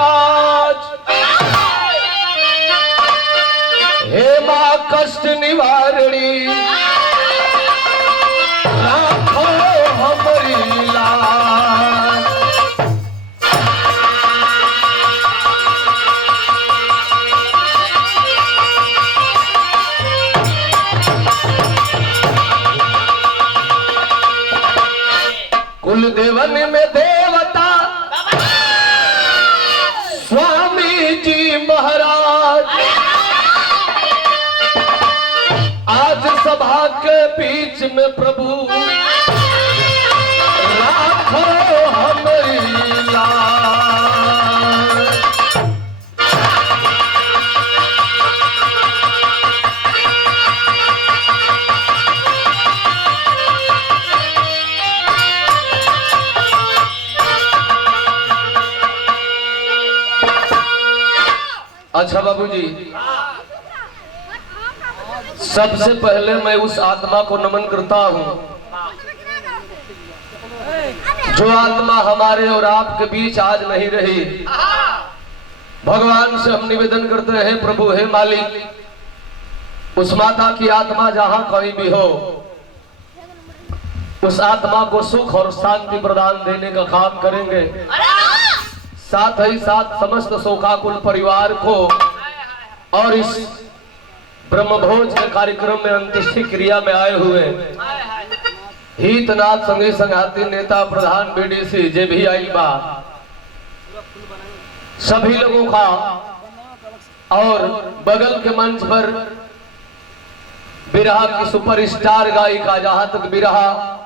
काज। हे माँ कष्ट निवारणी राखो हमारी लाज। कुल देवन में देवता स्वामी जी महाराज, आज सभा के बीच में प्रभु राखो हमारी लाज। अच्छा बाबूजी, सबसे पहले मैं उस आत्मा को नमन करता हूँ जो आत्मा हमारे और आपके बीच आज नहीं रही। भगवान से हम निवेदन करते हैं, प्रभु हे मालिक, उस माता की आत्मा जहां कहीं भी हो, उस आत्मा को सुख और शांति प्रदान देने का काम करेंगे। साथ ही साथ समस्त शोकाकुल परिवार को और इस ब्रह्मभोज के कार्यक्रम में अंत्येष्टि क्रिया में आए हुए हितनाथ संगी संघाती नेता प्रधान बीडीसी जे भी आई बा, सभी लोगों का और बगल के मंच पर बिरहा की सुपरस्टार गायिका, जहां तक बिरहा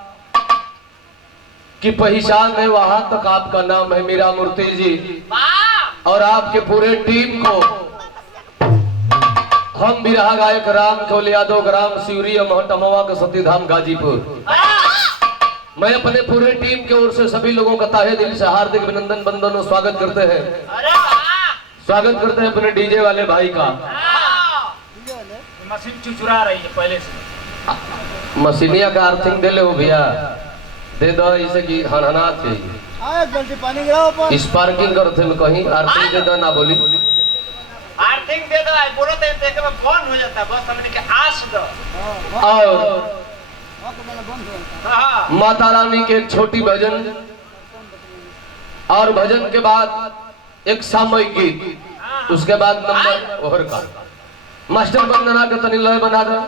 की पहचान है वहां तक आपका नाम है मीरा मूर्ति जी, और आपके पूरे टीम को हम बिरहा गायक राम केवल यादव, ग्राम सिवरी, महटमवा के सतीधाम गाजीपुर, मैं अपने पूरे टीम की ओर से सभी लोगों का ताहे दिल से हार्दिक अभिनंदन बंदन और स्वागत करते हैं। स्वागत करते हैं अपने डीजे वाले भाई का। मशीन चुचुरा रही है पहले से, मशीनिया का अर्थिंग दे ले हो भैया, दे दो इसे की हनहना थे पानी गिराओ, स्पार्किंग करते में कहीं अर्थिंग दे दो ना बोली, आर्थिंग दे दो, बोलो तो देखे में फोन हो जाता है, बस हमने के आस दो। और माता रानी के एक छोटी भजन और भजन के बाद एक सामूहिक गीत, उसके बाद नंबर ओवर का मास्टर वंदना के तनी लय बना दो।